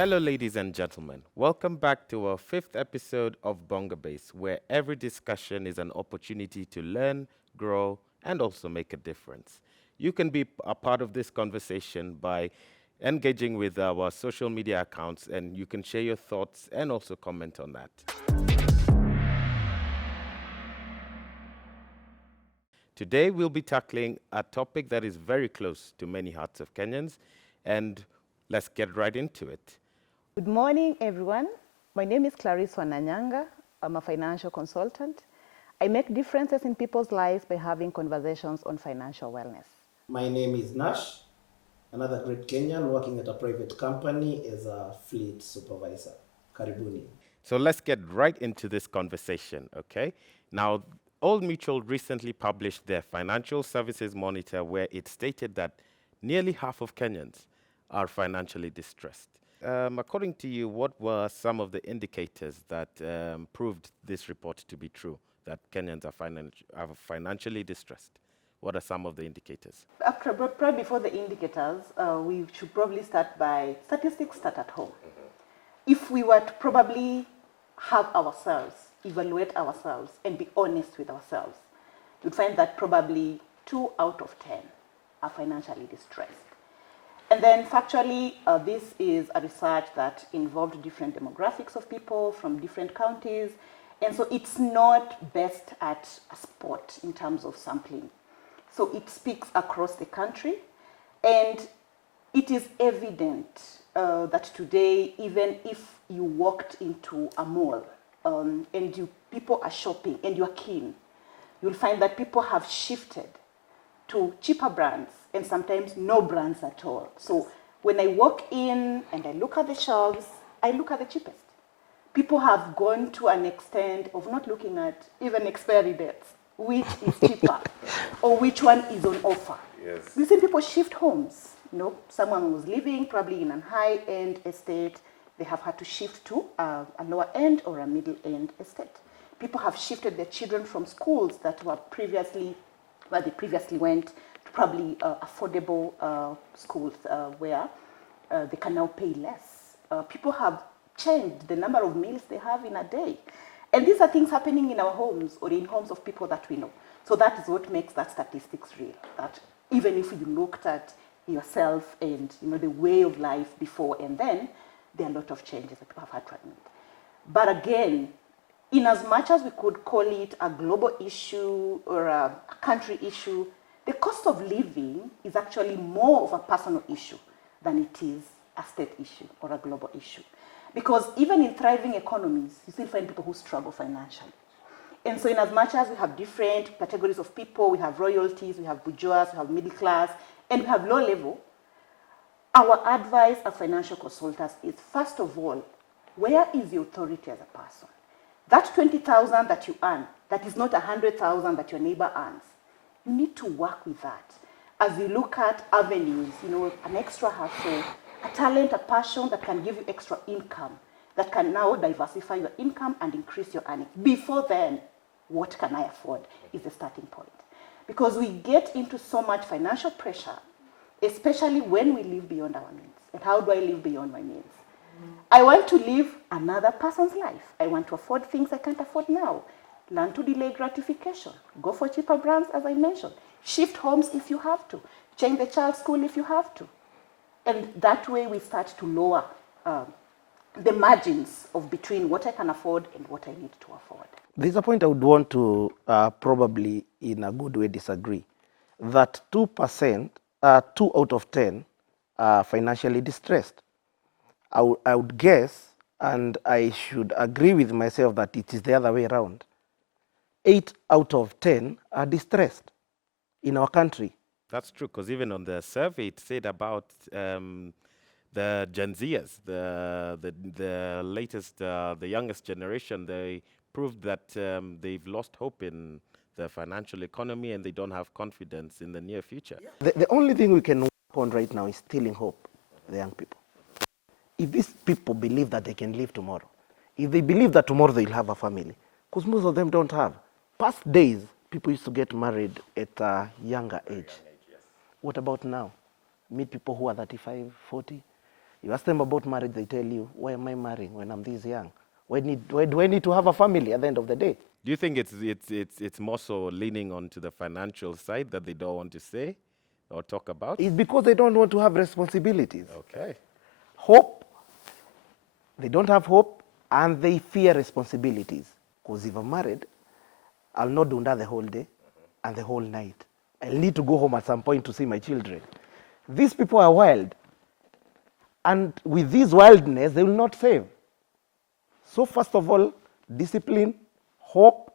Hello, ladies and gentlemen. Welcome back to our fifth episode of Bonga Baze, where every discussion is an opportunity to learn, grow, and also make a difference. You can be a part of this conversation by engaging with our social media accounts, and you can share your thoughts and also comment on that. Today, we'll be tackling a topic that is very close to many hearts of Kenyans, and let's get right into it. Good morning, everyone. My name is Claris. I'm a financial consultant. I make differences in people's lives by having conversations on financial wellness. My name is Nash, another great Kenyan working at a private company as a fleet supervisor. Karibuni. So let's get right into this conversation, okay? Now, Old Mutual recently published their Financial Services Monitor, where it stated that nearly half of Kenyans are financially distressed. According to you, what were some of the indicators that proved this report to be true, that Kenyans are financially distressed? What are some of the indicators? Probably before the indicators, we should probably start by statistics start at home. If we were to probably have ourselves, evaluate ourselves, and be honest with ourselves, you'd find that probably 2 out of 10 are financially distressed. And then factually, this is a research that involved different demographics of people from different counties. And so it's not best at a spot in terms of sampling. So it speaks across the country. And it is evident that today, even if you walked into a mall and people are shopping and you're keen, you'll find that people have shifted to cheaper brands and sometimes no brands at all. So when I walk in and I look at the shelves, I look at the cheapest. People have gone to an extent of not looking at even expiry dates, which is cheaper or which one is on offer. Yes. We've seen people shift homes. Someone was living probably in a high-end estate. They have had to shift to a lower-end or a middle-end estate. People have shifted their children from schools that were previously, where they previously went, to probably affordable schools where they can now pay less. People have changed the number of meals they have in a day. And these are things happening in our homes or in homes of people that we know. So that is what makes that statistics real. That even if you looked at yourself and the way of life before and then, there are a lot of changes that people have had to admit. But again, in as much as we could call it a global issue or a country issue, the cost of living is actually more of a personal issue than it is a state issue or a global issue. Because even in thriving economies, you still find people who struggle financially. And so in as much as we have different categories of people, we have royalties, we have bourgeois, we have middle class, and we have low level, our advice as financial consultants is, first of all, where is the authority as a person? That 20,000 that you earn, that is not 100,000 that your neighbor earns. You need to work with that. As you look at avenues, an extra hustle, a talent, a passion that can give you extra income, that can now diversify your income and increase your earnings. Before then, what can I afford is the starting point. Because we get into so much financial pressure, especially when we live beyond our means. And how do I live beyond my means? I want to live another person's life. I want to afford things I can't afford now. Learn to delay gratification. Go for cheaper brands, as I mentioned. Shift homes if you have to. Change the child's school if you have to. And that way we start to lower the margins of between what I can afford and what I need to afford. There's a point I would want to probably in a good way disagree. That 2%, 2 out of 10 are financially distressed. I would guess, and I should agree with myself, that it is the other way around. 8 out of 10 are distressed in our country. That's true, because even on the survey, it said about the Gen Zers, the latest, the youngest generation, they proved that they've lost hope in the financial economy and they don't have confidence in the near future. The only thing we can work on right now is stealing hope, the young people. If these people believe that they can live tomorrow, if they believe that tomorrow they'll have a family, because most of them don't have. Past days, people used to get married at a younger age. What about now? Meet people who are 35, 40. You ask them about marriage, they tell you, why am I marrying when I'm this young? Why do I need to have a family at the end of the day? Do you think it's more so leaning onto the financial side that they don't want to say or talk about? It's because they don't want to have responsibilities. Okay. Hope, they don't have hope, and they fear responsibilities. Because if I'm married, I'll not do that the whole day and the whole night. I'll need to go home at some point to see my children. These people are wild. And with this wildness, they will not save. So first of all, discipline, hope,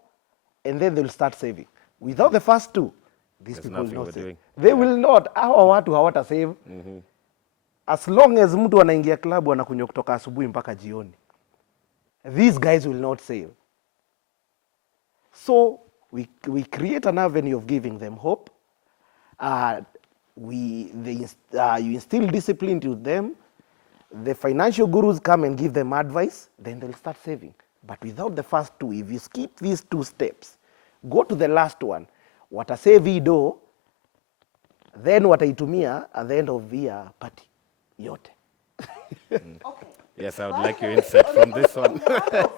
and then they'll start saving. Without the first two, these There's people will nothing not we're save. doing. They will not. Hawa watu hawata save. As long as mtu anaingia klabu anakunywa kutoka asubuhi mpaka jioni. These guys will not save. So we create an avenue of giving them hope. You instill discipline to them. The financial gurus come and give them advice, then they'll start saving. But without the first two, if you skip these two steps, go to the last one, watasave do, then wataitumia at the end of the year party yote. Okay. Yes, I would like your insight from this one.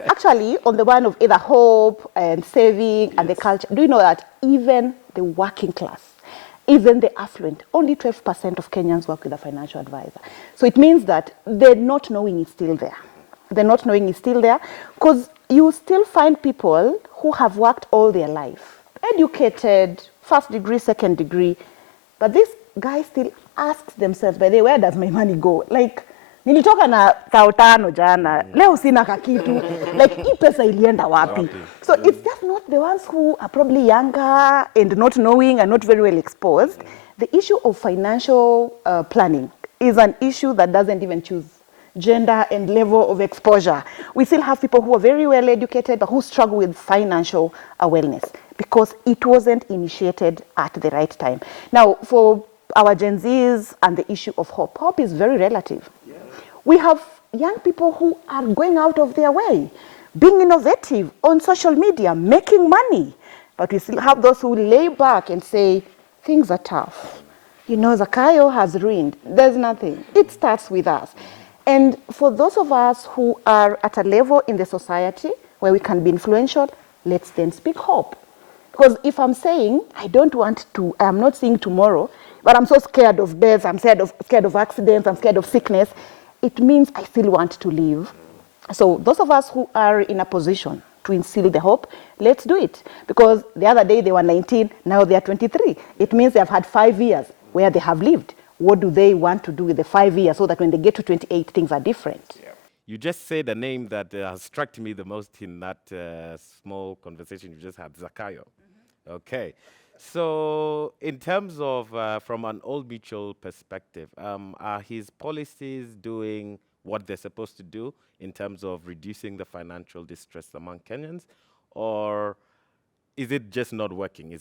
Actually, on the one of either hope and saving and the culture, do you know that even the working class, even the affluent, only 12% of Kenyans work with a financial advisor. So it means that the not knowing is still there. The not knowing is still there because you still find people who have worked all their life, educated, first degree, second degree, but this guy still asks themselves, by the way, where does my money go? Like, nilitoka na 5,000 jana, leo sina kakitu, like hii pesa ilienda wapi? So it's just not the ones who are probably younger and not knowing and not very well exposed. The issue of financial planning is an issue that doesn't even choose gender and level of exposure. We still have people who are very well educated but who struggle with financial awareness because it wasn't initiated at the right time. Now, for our Gen Zs and the issue of hope, hope is very relative. We have young people who are going out of their way, being innovative on social media, making money. But we still have those who lay back and say, things are tough. You know, Zakayo has ruined. There's nothing. It starts with us. And for those of us who are at a level in the society where we can be influential, let's then speak hope. Because if I'm saying, I'm not seeing tomorrow, but I'm so scared of death, I'm scared of accidents, I'm scared of sickness, it means I still want to live. So those of us who are in a position to instill the hope, let's do it. Because the other day they were 19, now they are 23. It means they have had 5 years where they have lived. What do they want to do with the 5 years so that when they get to 28, things are different? Yeah. You just said a name that has struck me the most in that small conversation you just had, Zakayo. Okay. So in terms of, from an Old Mutual perspective, are his policies doing what they're supposed to do in terms of reducing the financial distress among Kenyans? Or is it just not working?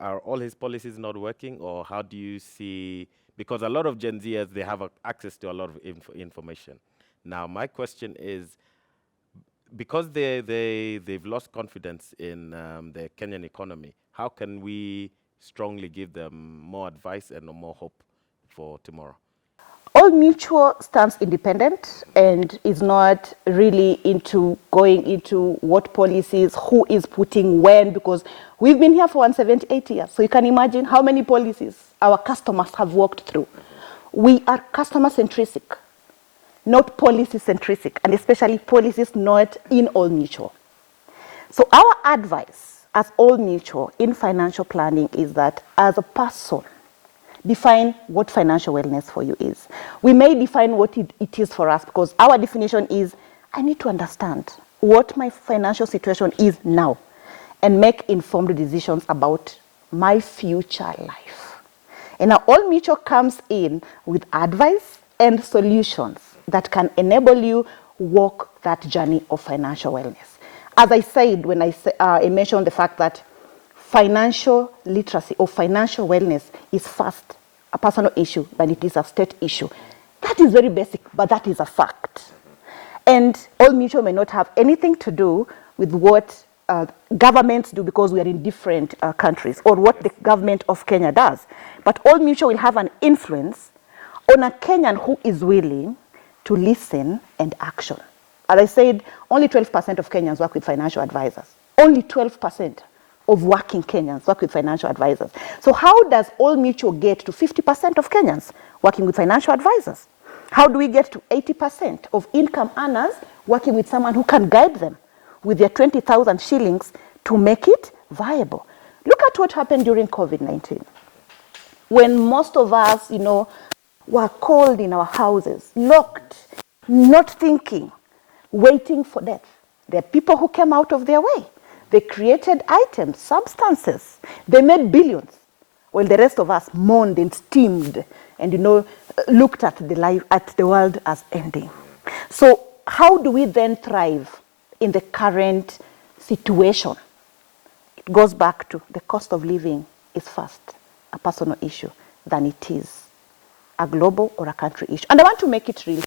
Are all his policies not working? Or how do you see, because a lot of Gen Zers, they have access to a lot of information. Now, my question is, because they've lost confidence in the Kenyan economy, how can we strongly give them more advice and more hope for tomorrow? Old Mutual stands independent and is not really into going into what policies, who is putting when, because we've been here for 178 years. So you can imagine how many policies our customers have walked through. We are customer-centric, not policy-centric, and especially policies not in Old Mutual. So our advice as Old Mutual in financial planning is that as a person, define what financial wellness for you is. We may define what it is for us because our definition is, I need to understand what my financial situation is now and make informed decisions about my future life. And now Old Mutual comes in with advice and solutions that can enable you walk that journey of financial wellness. As I said when I mentioned the fact that financial literacy or financial wellness is first a personal issue than it is a state issue. That is very basic, but that is a fact. And Old Mutual may not have anything to do with what governments do because we are in different countries or what the government of Kenya does. But Old Mutual will have an influence on a Kenyan who is willing to listen and action. As I said, only 12% of Kenyans work with financial advisors. Only 12% of working Kenyans work with financial advisors. So how does All Mutual get to 50% of Kenyans working with financial advisors? How do we get to 80% of income earners working with someone who can guide them with their 20,000 shillings to make it viable? Look at what happened during COVID-19. When most of us, were cold in our houses, locked, not thinking, waiting for death. There are people who came out of their way. They created items, substances. They made billions. While the rest of us mourned and steamed and, looked at the world as ending. So how do we then thrive in the current situation? It goes back to the cost of living is first a personal issue than it is a global or a country issue. And I want to make it real.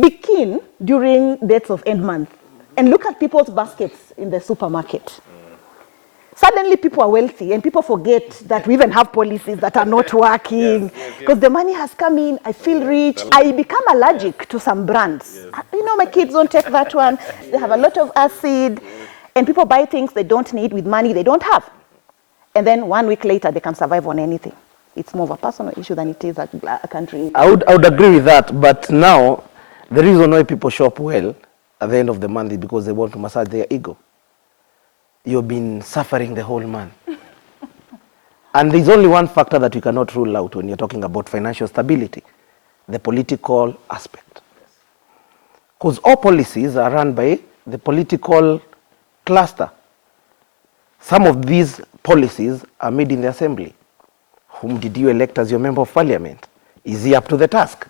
Be keen during dates of end month and look at people's baskets in the supermarket. Suddenly people are wealthy and people forget that we even have policies that are not working because the money has come in, I feel rich, I become allergic to some brands. My kids don't take that one, they have a lot of acid, and people buy things they don't need with money they don't have. And then 1 week later they can survive on anything. It's more of a personal issue than it is a country. I would agree with that, but now the reason why people shop well at the end of the month is because they want to massage their ego. You've been suffering the whole month. And there's only one factor that you cannot rule out when you're talking about financial stability, the political aspect. Because all policies are run by the political cluster. Some of these policies are made in the assembly. Whom did you elect as your member of parliament? Is he up to the task?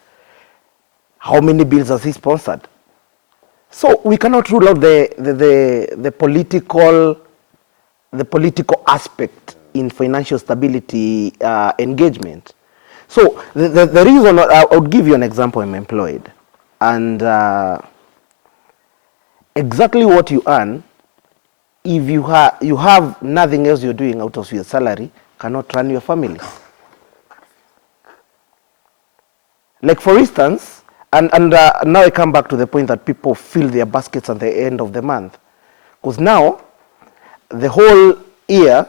How many bills has he sponsored? So we cannot rule out the political aspect in financial stability engagement. So the reason, I would give you an example. I'm employed, and exactly what you earn, if you have nothing else you're doing out of your salary, cannot run your family. Like for instance, and now I come back to the point that people fill their baskets at the end of the month. Because now, the whole year,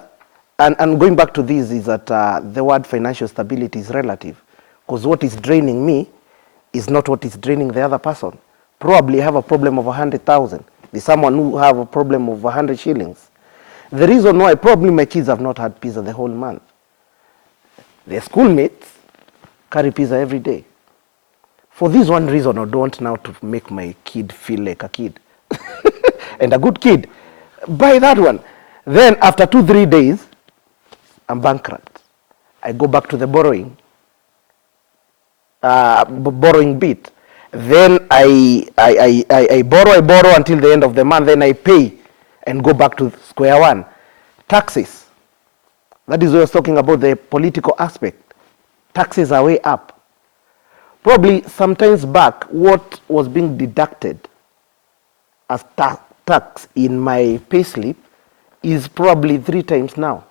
and going back to this is that the word financial stability is relative. Because what is draining me is not what is draining the other person. Probably I have a problem of 100,000. There's someone who have a problem of 100 shillings. The reason why probably my kids have not had pizza the whole month. Their schoolmates carry pizza every day. For this one reason, I don't want now to make my kid feel like a kid. And a good kid. Buy that one. Then after 2-3 days, I'm bankrupt. I go back to the borrowing bit. Then I borrow until the end of the month. Then I pay and go back to square one. Taxes. That is what I was talking about, the political aspect. Taxes are way up. Probably sometimes back, what was being deducted as tax in my payslip is probably 3 times now.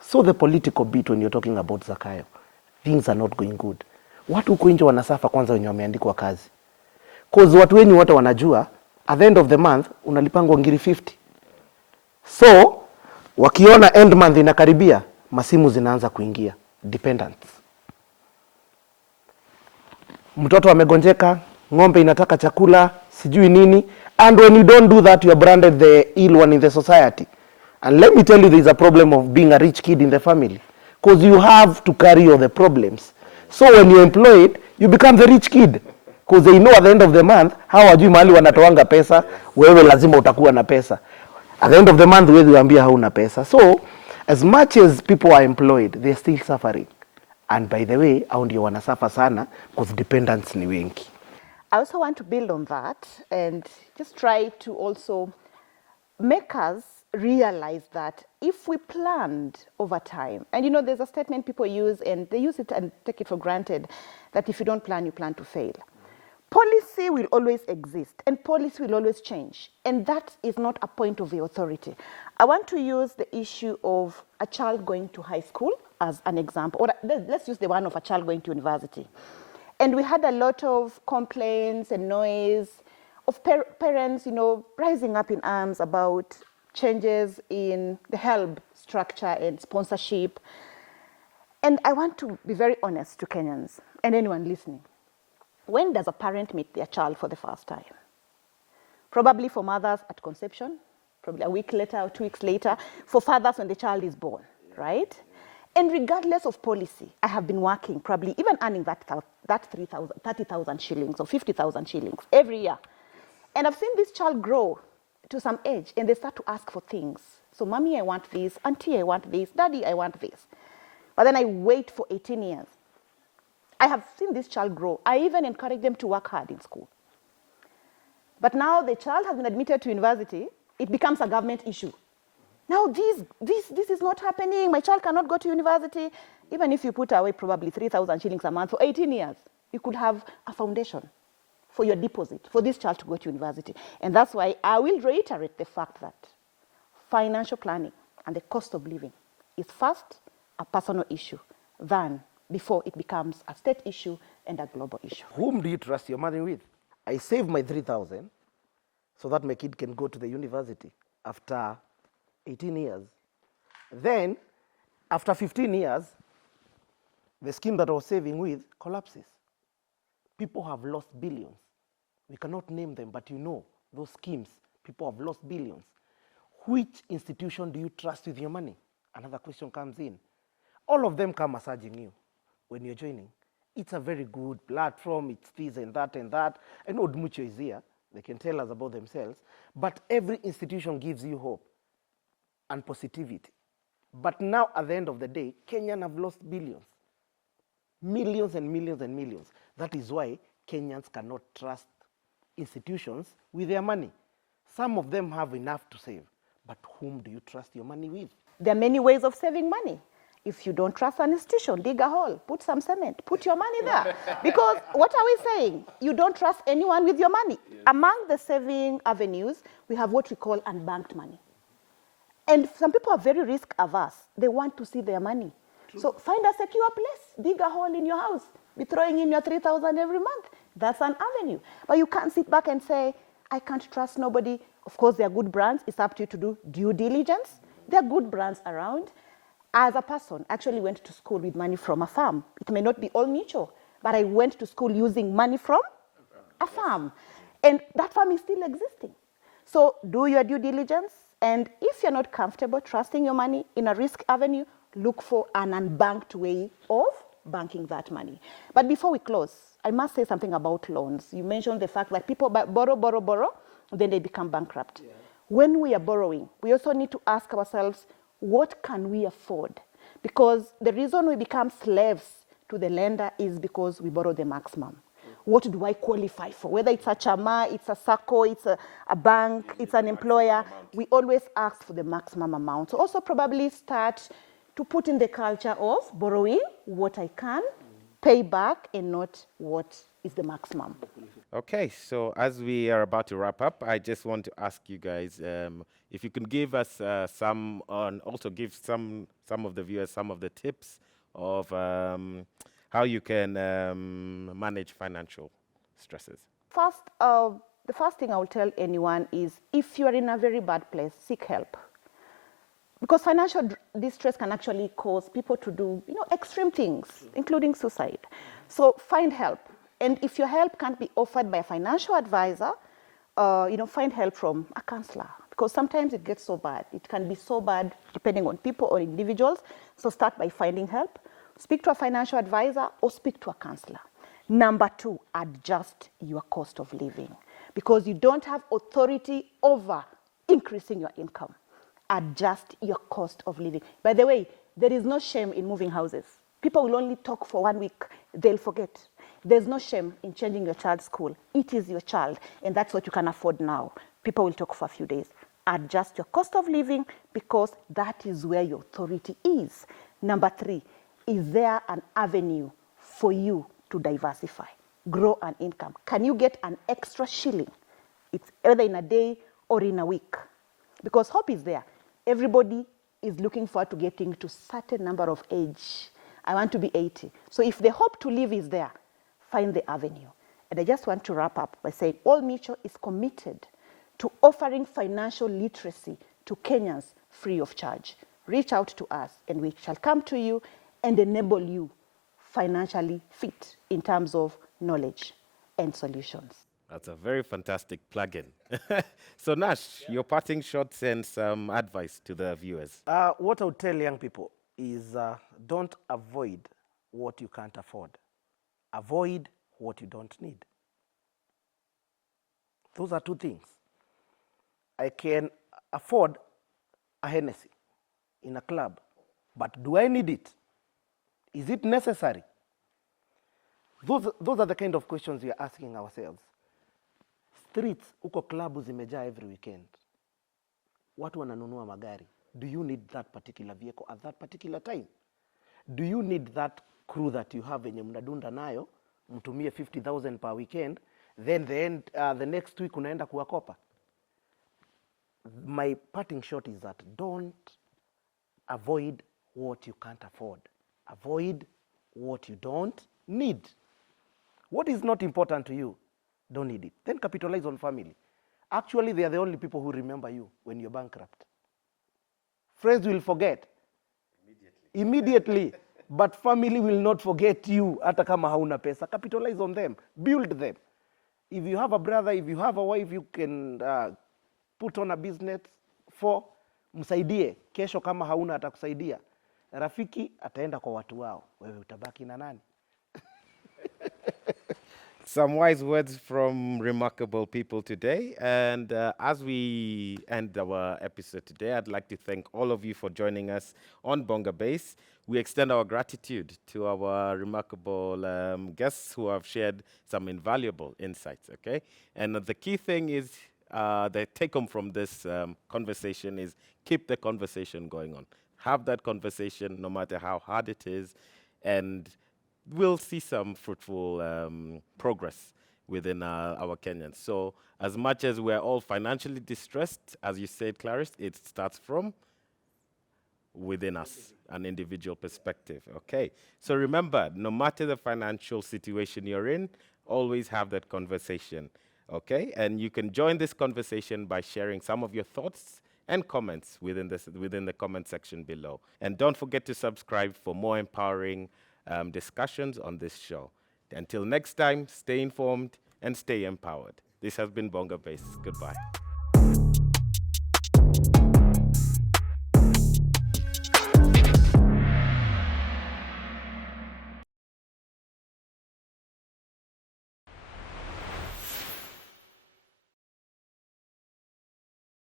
So the political bit when you're talking about Zakayo, things are not going good. Watu huko nje wanasafa kwanza wenye wameandikwa kazi. Cause watu wenye wote wanajua, at the end of the month, unalipangwa ngiri 50. So, wakiona end month inakaribia, masimu zinaanza kuingia. Dependents. Mtoto amegonjeka, ng'ombe inataka chakula, sijui nini. And when you don't do that, you are branded the ill one in the society. And let me tell you, there is a problem of being a rich kid in the family. Because you have to carry all the problems. So when you're employed, you become the rich kid. Because they know at the end of the month, how wajui mahali wanatoanga pesa, wewe lazima utakuwa na pesa. At the end of the month, wewe uambia hauna pesa. So, as much as people are employed, they're still suffering. And by the way, hao ndio wanasuffer sana because dependents ni wengi. I also want to build on that and just try to also make us realize that if we planned over time, and there's a statement people use and they use it and take it for granted, that if you don't plan, you plan to fail. Policy will always exist and policy will always change. And that is not a point of the authority. I want to use the issue of a child going to high school as an example. Or let's use the one of a child going to university. And we had a lot of complaints and noise of parents, rising up in arms about changes in the HELB structure and sponsorship. And I want to be very honest to Kenyans and anyone listening. When does a parent meet their child for the first time? Probably for mothers at conception, probably a week later or 2 weeks later, for fathers when the child is born, right? And regardless of policy, I have been working, probably even earning that 30,000 shillings or 50,000 shillings every year. And I've seen this child grow to some age and they start to ask for things. So, mommy, I want this, auntie, I want this, daddy, I want this. But then I wait for 18 years. I have seen this child grow. I even encourage them to work hard in school. But now the child has been admitted to university, it becomes a government issue. Now this is not happening. My child cannot go to university. Even if you put away probably 3,000 shillings a month for 18 years, you could have a foundation for your deposit, for this child to go to university. And that's why I will reiterate the fact that financial planning and the cost of living is first a personal issue than before it becomes a state issue and a global issue. Whom do you trust your money with? I save my 3,000 so that my kid can go to the university after 18 years. Then, after 15 years, the scheme that I was saving with collapses. People have lost billions. We cannot name them, but those schemes, people have lost billions. Which institution do you trust with your money? Another question comes in. All of them come massaging you when you're joining. It's a very good platform, it's this and that and that. I know Mucho is here, they can tell us about themselves, but every institution gives you hope and positivity. But now, at the end of the day, Kenyans have lost billions. Millions and millions and millions. That is why Kenyans cannot trust institutions with their money. Some of them have enough to save, but whom do you trust your money with? There are many ways of saving money. If you don't trust an institution, dig a hole, put some cement, put your money there. Because what are we saying? You don't trust anyone with your money. Yes. Among the saving avenues, we have what we call unbanked money. And some people are very risk averse. They want to see their money. True. So find a secure place, dig a hole in your house, be throwing in your 3,000 every month. That's an avenue. But you can't sit back and say, I can't trust nobody. Of course, there are good brands. It's up to you to do due diligence. There are good brands around. As a person, I actually went to school with money from a farm. It may not be all mutual, but I went to school using money from a farm. And that farm is still existing. So do your due diligence. And if you're not comfortable trusting your money in a risk avenue, look for an unbanked way of banking that money. But before we close, I must say something about loans. You mentioned the fact that people borrow, then they become bankrupt. Yeah. When we are borrowing, we also need to ask ourselves, what can we afford? Because the reason we become slaves to the lender is because we borrow the maximum. What do I qualify for? Whether it's a chama, it's a SACCO, it's a bank, it's an employer, we always ask for the maximum amount. So also probably start to put in the culture of borrowing what I can, pay back, and not what is the maximum. Okay, so as we are about to wrap up, I just want to ask you guys if you can give us also give some of the viewers some of the tips of how you can manage financial stresses. First, the first thing I will tell anyone is if you are in a very bad place, seek help. Because financial distress can actually cause people to do extreme things, including suicide. So find help. And if your help can't be offered by a financial advisor, find help from a counselor. Because sometimes it gets so bad. It can be so bad depending on people or individuals. So start by finding help. Speak to a financial advisor or speak to a counselor. Number 2, adjust your cost of living. Because you don't have authority over increasing your income. Adjust your cost of living. By the way, there is no shame in moving houses. People will only talk for 1 week. They'll forget. There's no shame in changing your child's school. It is your child, and that's what you can afford now. People will talk for a few days. Adjust your cost of living because that is where your authority is. Number 3, is there an avenue for you to diversify, grow an income? Can you get an extra shilling? It's either in a day or in a week. Because hope is there. Everybody is looking forward to getting to a certain number of age. I want to be 80. So if the hope to live is there, find the avenue. And I just want to wrap up by saying Old Mutual is committed to offering financial literacy to Kenyans free of charge. Reach out to us and we shall come to you and enable you financially fit in terms of knowledge and solutions. That's a very fantastic plug-in. So Nash, your parting shots and some advice to the viewers. What I would tell young people is don't avoid what you can't afford. Avoid what you don't need. Those are two things. I can afford a Hennessy in a club, but do I need it? Is it necessary? Those are the kind of questions we are asking ourselves. Streets, uko klabu zimejaa every weekend. Watu wananunua magari. Do you need that particular vehicle at that particular time? Do you need that crew that you have enye mnadunda nayo, mtumie 50,000 per weekend, then the next week unaenda kuwakopa? My parting shot is that don't avoid what you can't afford. Avoid what you don't need. What is not important to you, don't need it. Then capitalize on family. Actually, they are the only people who remember you when you're bankrupt. Friends will forget. Immediately. But family will not forget you. Hata kama hauna pesa. Capitalize on them. Build them. If you have a brother, if you have a wife, you can put on a business for msaidie. Kesho kama hauna atakusaidia. Rafiki ataenda kwa watu wao. Wewe utabaki na nani? Some wise words from remarkable people today. And as we end our episode today, I'd like to thank all of you for joining us on Bonga Baze. We extend our gratitude to our remarkable guests who have shared some invaluable insights, okay? And the key thing is, the take-home from this conversation is keep the conversation going on. Have that conversation no matter how hard it is, and we'll see some fruitful progress within our Kenyans. So as much as we're all financially distressed, as you said, Claris, it starts from within us, an individual perspective. Okay. So remember, no matter the financial situation you're in, always have that conversation. Okay. And you can join this conversation by sharing some of your thoughts and comments within the comment section below. And don't forget to subscribe for more empowering discussions on this show. Until next time, stay informed and stay empowered. This has been Bonga Baze. Goodbye.